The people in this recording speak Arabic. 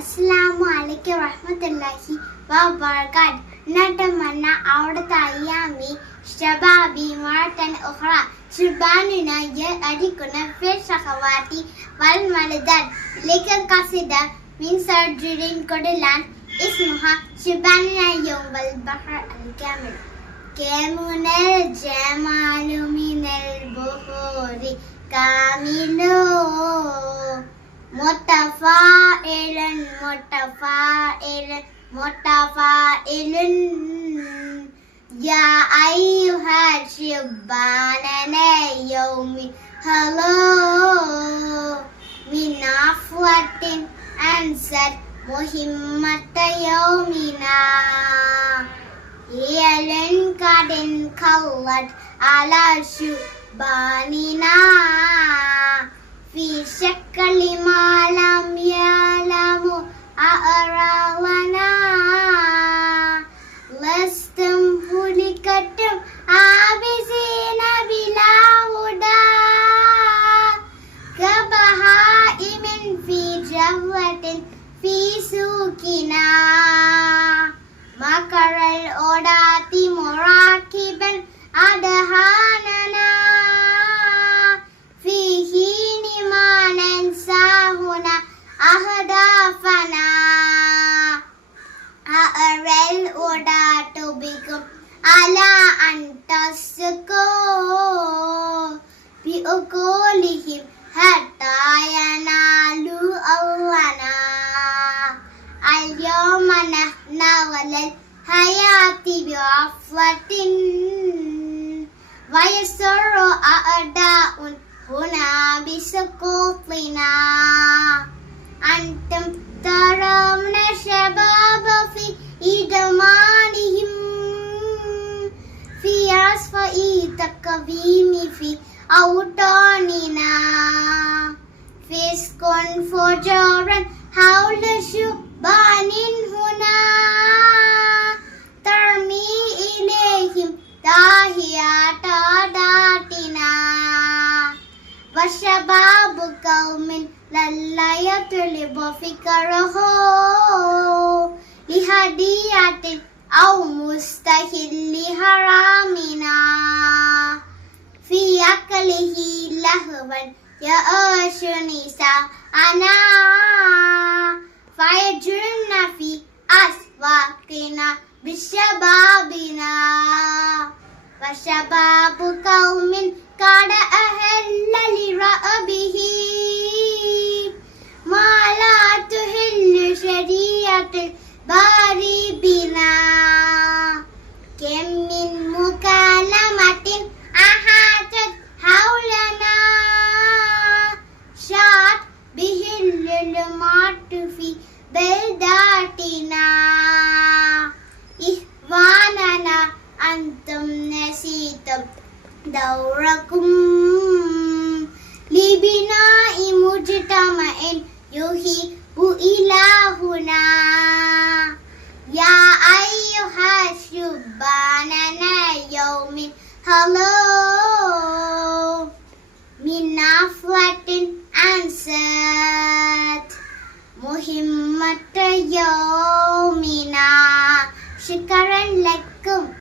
Assalamu alaikum warahmatullahi wabarakatuh. نتمنى عودة أيام شبابي مرة أخرى. شباننا يشاركنا في الشهوات والملذات. لكن قصيدة من سرجرين كردلان اسمها شباننا يوم البحر الكامل. كمن الجمال من البحور كامل متفائل متفائل يا أيها الشبان يوم هلو من عفوة أنست مهمة يومنا هي قد انقلت على شباننا في شكل ما لم يعلم أعراضنا لستم خلقتم عابسين بلا هدى كبهائم في جوة في سوقنا مكر الأودات مراكبا أدهاننا في حين ما ننساهنا أهدافنا أرى الأودات بكم على أن تسكوا بأقولهم حتى ينالوا أولنا اليوم نحن وللحياة بعفوة ويسر أعداء هنا بسقوطنا أنتم ترون شباب في إدمانهم في أسفل تقويم في أوطاننا فسق فجارا حول شبان هنا ترمي إليهم داهيات عاداتنا وشباب قوم لا يطلب فكره لهدية أو مستحل حرامنا في أكله لهوا يعيش نساءنا فيجرن في أسواقنا بشبابنا وشباب قوم قد أهل لرأبه ما لا تهل شريعة الباري بنا كم من مكالمة أحاطت حولنا شاءت به الظلمات في بلداتنا إخواننا أنتم نسيتم دوركم لبناء مجتمع يحب إلهنا يا أيها الشباننا يوم هلو من عفوة أنست مهمة يومنا شكرا لكم.